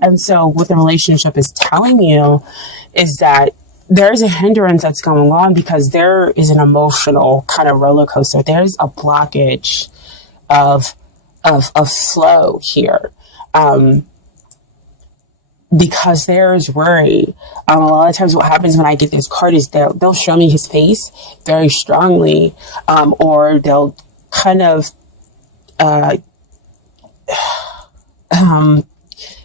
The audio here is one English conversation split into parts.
And so what the relationship is telling you is that there's a hindrance that's going on because there is an emotional kind of roller coaster. There's a blockage of flow here. Because there is worry. A lot of times what happens when I get this card is they'll show me his face very strongly, or they'll kind of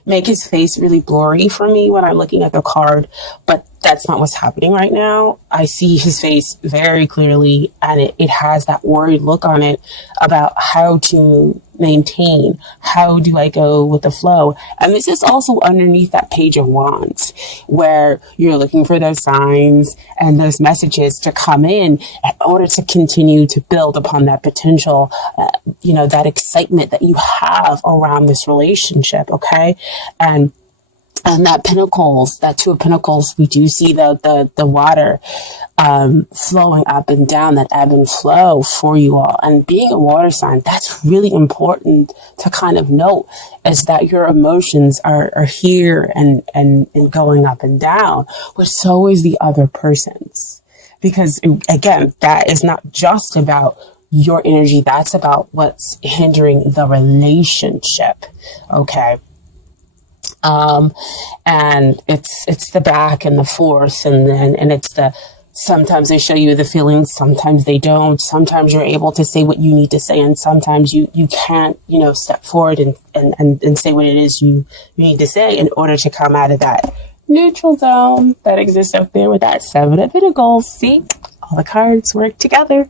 make his face really blurry for me when I'm looking at the card, but that's not what's happening right now. I see his face very clearly, and it has that worried look on it about how to maintain, how do I go with the flow. And this is also underneath that Page of Wands, where you're looking for those signs and those messages to come in order to continue to build upon that potential, that excitement that you have around this relationship. Okay. And that Pentacles, that Two of Pentacles, we do see the water flowing up and down, that ebb and flow for you all. And being a water sign, that's really important to kind of note, is that your emotions are here and going up and down, but so is the other person's. Because again, that is not just about your energy, that's about what's hindering the relationship. Okay. And it's the back and the forth, and it's sometimes they show you the feelings, sometimes they don't, sometimes you're able to say what you need to say, and sometimes you can't, step forward and say what it is you need to say in order to come out of that neutral zone that exists up there with that Seven of Pentacles. See, all the cards work together.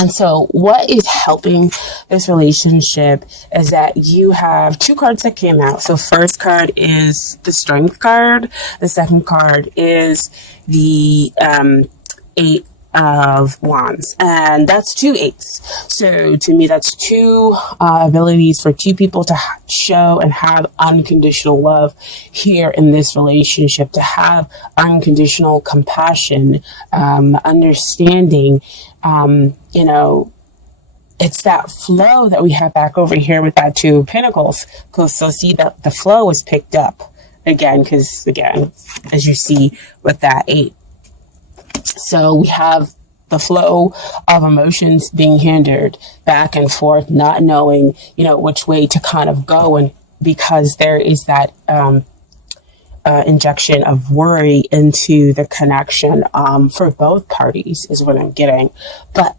And so what is helping this relationship is that you have two cards that came out. So first card is the Strength card. The second card is the Eight of Wands. And that's two eights. So to me, that's two abilities for two people to show and have unconditional love here in this relationship, to have unconditional compassion, understanding. It's that flow that we have back over here with that Two of Pentacles. So see that the flow is picked up again, because again, as you see with that Eight. So we have the flow of emotions being hindered back and forth, not knowing, which way to kind of go. And because there is that, injection of worry into the connection for both parties is what I'm getting. But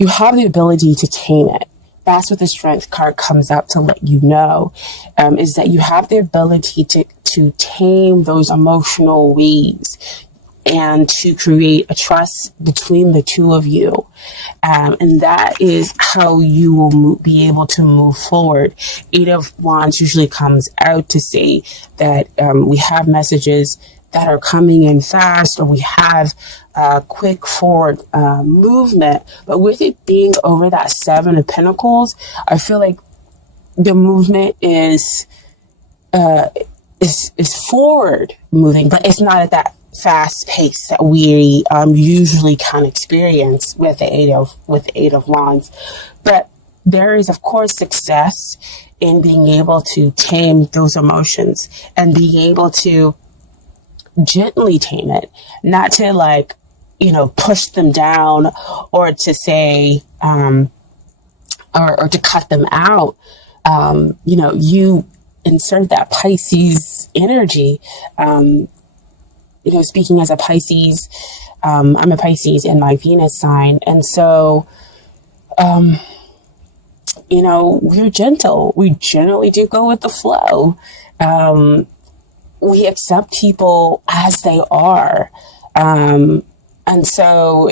you have the ability to tame it. That's what the Strength card comes out to let you know, is that you have the ability to tame those emotional waves and to create a trust between the two of you. And that is how you will be able to move forward. Eight of Wands usually comes out to say that we have messages that are coming in fast, or we have quick forward movement. But with it being over that Seven of Pentacles, I feel like the movement is forward moving, but it's not at that fast pace that we usually can experience with the Eight of Wands. But there is, of course, success in being able to tame those emotions and being able to gently tame it, not to push them down, or to say or to cut them out. You insert that Pisces energy. Speaking as a Pisces, I'm a Pisces in my Venus sign. And so, we're gentle. We generally do go with the flow. We accept people as they are. And so,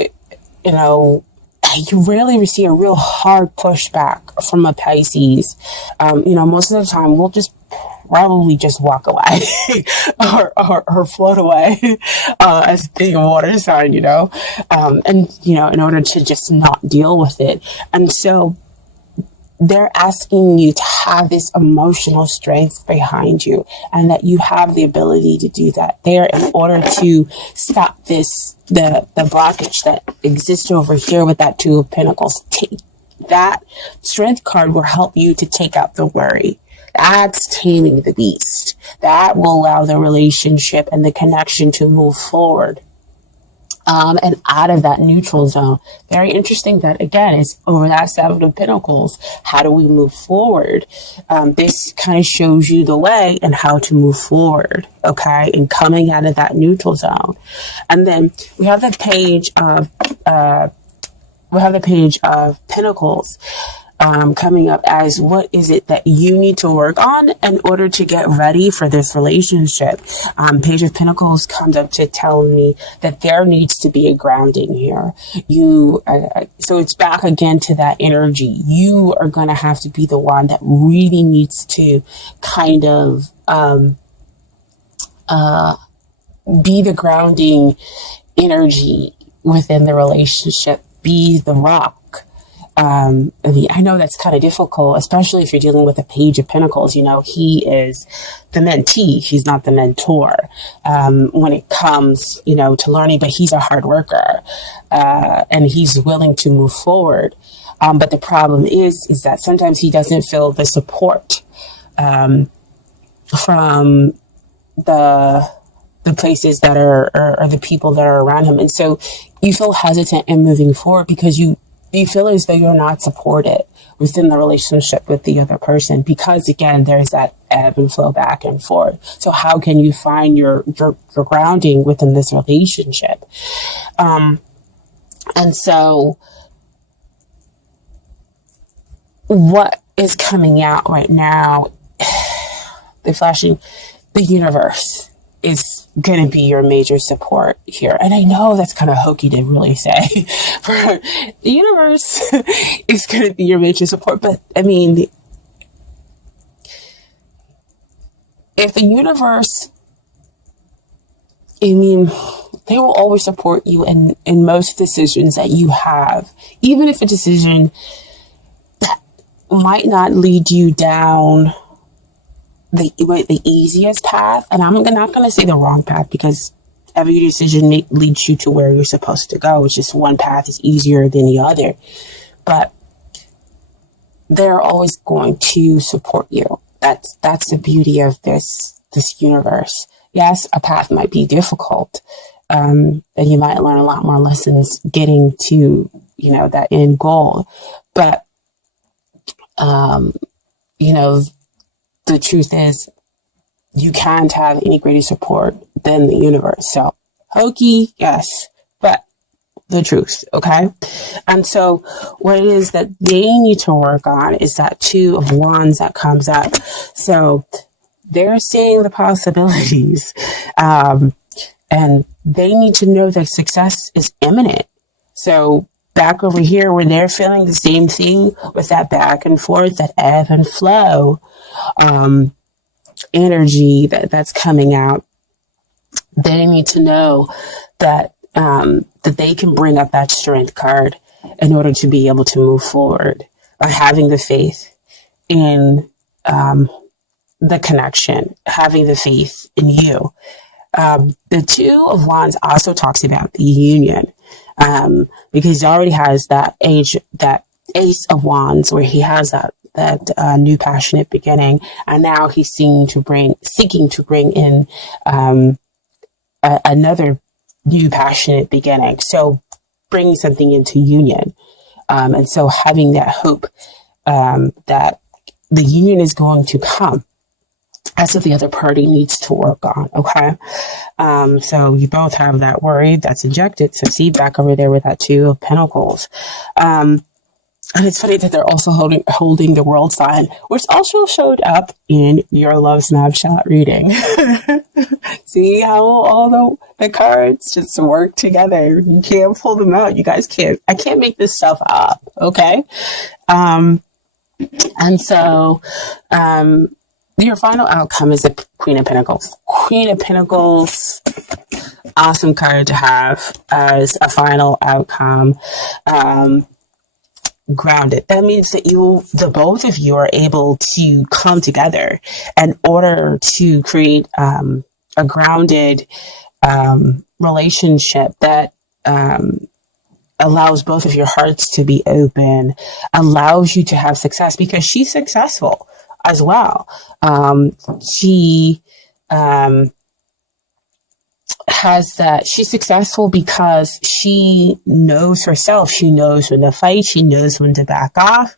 you rarely receive a real hard pushback from a Pisces. Most of the time we'll probably just walk away or float away as being a water sign, in order to just not deal with it. And so they're asking you to have this emotional strength behind you, and that you have the ability to do that there in order to stop the blockage that exists over here with that Two of Pentacles. That Strength card will help you to take out the worry. That's taming the beast. That will allow the relationship and the connection to move forward. And out of that neutral zone. Very interesting that, again, it's over that Seven of Pentacles. How do we move forward? This kind of shows you the way and how to move forward, okay? And coming out of that neutral zone. And then we have the page of Pentacles. Coming up as what is it that you need to work on in order to get ready for this relationship. Page of Pentacles comes up to tell me that there needs to be a grounding here. So it's back again to that energy. You are going to have to be the one that really needs to kind of be the grounding energy within the relationship. Be the rock. I know that's kind of difficult, especially if you're dealing with a Page of Pentacles. You know, he is the mentee. He's not the mentor, when it comes, to learning, but he's a hard worker, and he's willing to move forward. But the problem is that sometimes he doesn't feel the support, from the places that are the people that are around him. And so you feel hesitant in moving forward because you feel as though you're not supported within the relationship with the other person, because again, there's that ebb and flow back and forth. So how can you find your grounding within this relationship? And so what is coming out right now, the universe is going to be your major support here. And I know that's kind of hokey to really say, for the universe is going to be your major support. But I mean, if the universe, they will always support you in most decisions that you have, even if a decision that might not lead you down the easiest path. And I'm not going to say the wrong path, because every decision leads you to where you're supposed to go. It's just one path is easier than the other. But they're always going to support you. That's the beauty of this universe. Yes, a path might be difficult. And you might learn a lot more lessons getting to, that end goal. But, the truth is, you can't have any greater support than the universe. So, hokey, yes, but the truth, okay? And so, what it is that they need to work on is that Two of Wands that comes up. So, they're seeing the possibilities, and they need to know that success is imminent. So, back over here, where they're feeling the same thing with that back and forth, that ebb and flow energy that's coming out, they need to know that that they can bring up that strength card in order to be able to move forward by having the faith in the connection, having the faith in you. The Two of Wands also talks about the union, because he already has that Ace of Wands, where he has that new passionate beginning, and now he's seeking to bring in another new passionate beginning. So bringing something into union, and so having that hope that the union is going to come. That's what the other party needs to work on, okay? So you both have that worry that's injected. So see, back over there with that Two of Pentacles. And it's funny that they're also holding the World sign, which also showed up in your love snapshot reading. See how all the cards just work together. You can't pull them out. You guys can't. I can't make this stuff up, okay? And so, your final outcome is the Queen of Pentacles. Queen of Pentacles, awesome card to have as a final outcome. Grounded. That means that the both of you are able to come together in order to create a grounded relationship that allows both of your hearts to be open, allows you to have success, because she's successful. as well. She has that she's successful because she knows herself. She knows when to fight. She knows when to back off.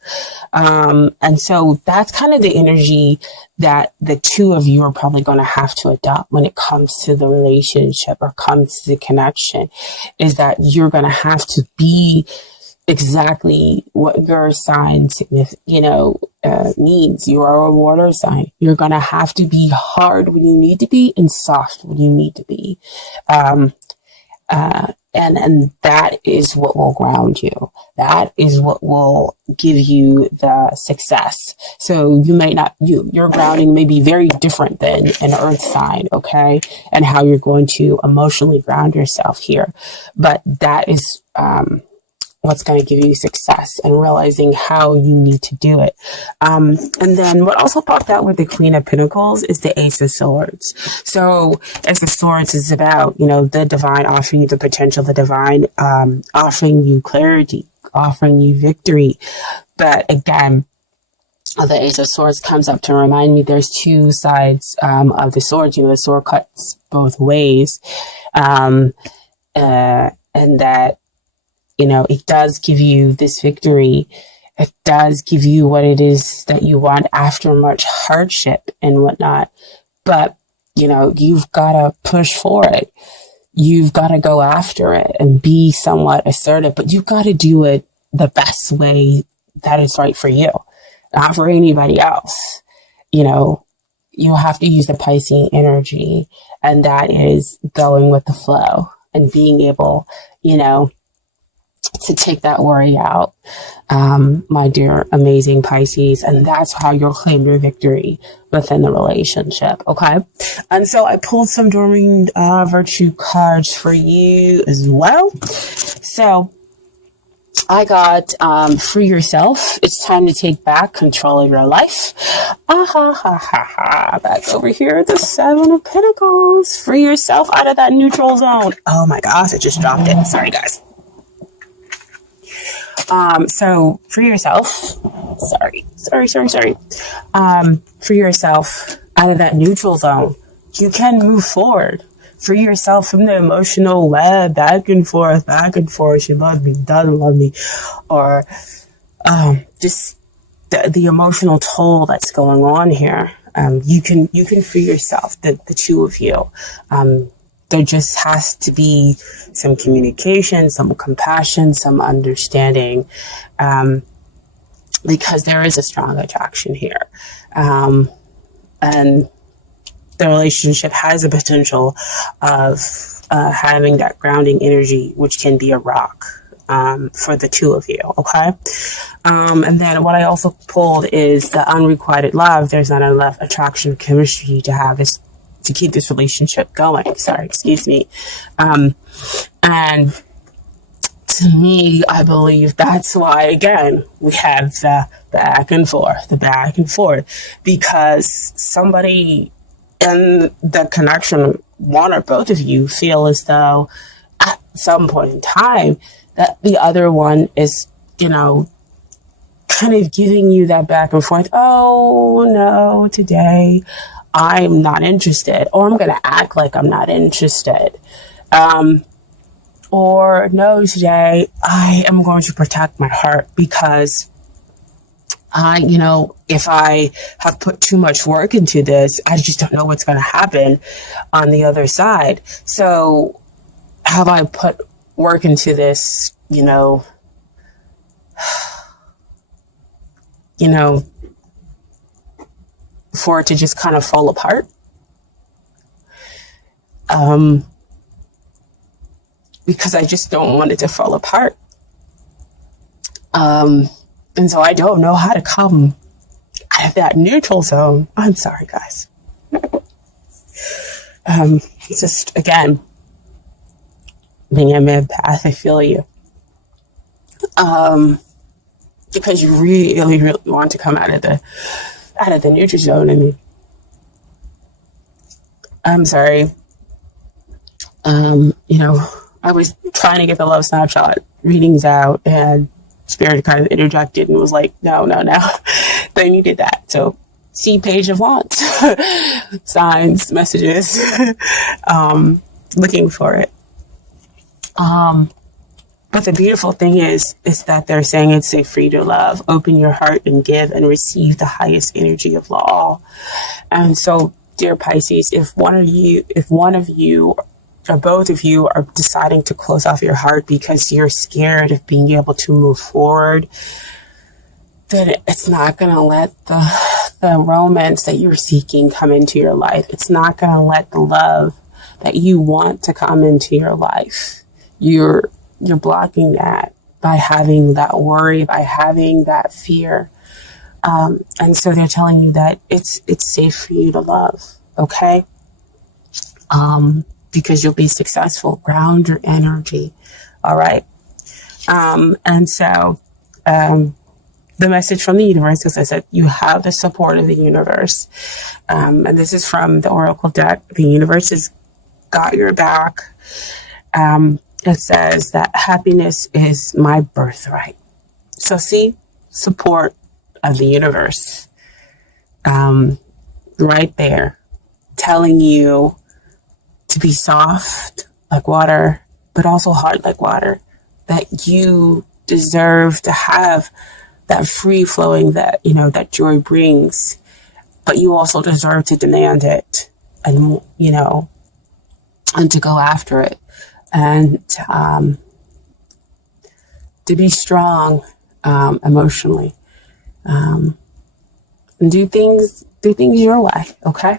And so that's kind of the energy that the two of you are probably going to have to adopt when it comes to the relationship or comes to the connection, is that you're going to have to be exactly what your sign needs. You are a water sign. You're going to have to be hard when you need to be and soft when you need to be. And that is what will ground you. That is what will give you the success. So you may not, your grounding may be very different than an earth sign, okay? And how you're going to emotionally ground yourself here. But that is, what's going to give you success, and realizing how you need to do it. And then what also popped out with the Queen of Pentacles is the Ace of Swords. So Ace of Swords is about, the divine offering you the potential, the divine offering you clarity, offering you victory. But again, the Ace of Swords comes up to remind me there's two sides of the sword. The sword cuts both ways. And that, it does give you this victory. It does give you what it is that you want after much hardship and whatnot. But, you've got to push for it. You've got to go after it and be somewhat assertive, but you've got to do it the best way that is right for you, not for anybody else. You have to use the Pisces energy, and that is going with the flow and being able, to take that worry out, my dear, amazing Pisces. And that's how you'll claim your victory within the relationship. Okay. And so I pulled some Dorming Virtue cards for you as well. So I got Free Yourself. It's time to take back control of your life. Back over here, the Seven of Pentacles. Free yourself out of that neutral zone. Oh my gosh, I just dropped it. Sorry, guys. So free yourself. Sorry. Free yourself out of that neutral zone. You can move forward. Free yourself from the emotional web, back and forth. She loves me, doesn't love me. Or, just the emotional toll that's going on here. You can free yourself, the two of you. There just has to be some communication, some compassion, some understanding, because there is a strong attraction here. And the relationship has the potential of having that grounding energy, which can be a rock for the two of you, okay? And then what I also pulled is the unrequited love. There's not enough attraction, chemistry to have this, to keep this relationship going. Excuse me. And to me, I believe that's why, again, we have the back and forth, because somebody in the connection, one or both of you, feel as though at some point in time that the other one is, kind of giving you that back and forth. Oh no, today I'm not interested, or I'm going to act like I'm not interested. Or no, today I am going to protect my heart because if I have put too much work into this, I just don't know what's going to happen on the other side. So have I put work into this, for it to just kind of fall apart? Because I just don't want it to fall apart. And so I don't know how to come out of that neutral zone. I'm sorry, guys. It's just, again, being an empath, I feel you. Because you really, really want to come out of the neutral zone. I mean, I'm sorry. I was trying to get the love snapshot readings out, and Spirit kind of interjected and was like, no, they needed that. So see Page of Wands signs, messages, looking for it. But the beautiful thing is that they're saying it's safe for you to love, open your heart and give and receive the highest energy of all. And so, dear Pisces, if one of you or both of you are deciding to close off your heart because you're scared of being able to move forward, then it's not going to let the romance that you're seeking come into your life. It's not going to let the love that you want to come into your life. You're blocking that by having that worry, by having that fear. And so they're telling you that it's safe for you to love, okay? Because you'll be successful. Ground your energy, all right? And so the message from the universe is, I said, you have the support of the universe. And this is from the Oracle deck. The universe has got your back. It says that happiness is my birthright. So see, support of the universe right there, telling you to be soft like water, but also hard like water, that you deserve to have that free flowing that, that joy brings, but you also deserve to demand it and, and to go after it. And to be strong emotionally, and do things your way, okay?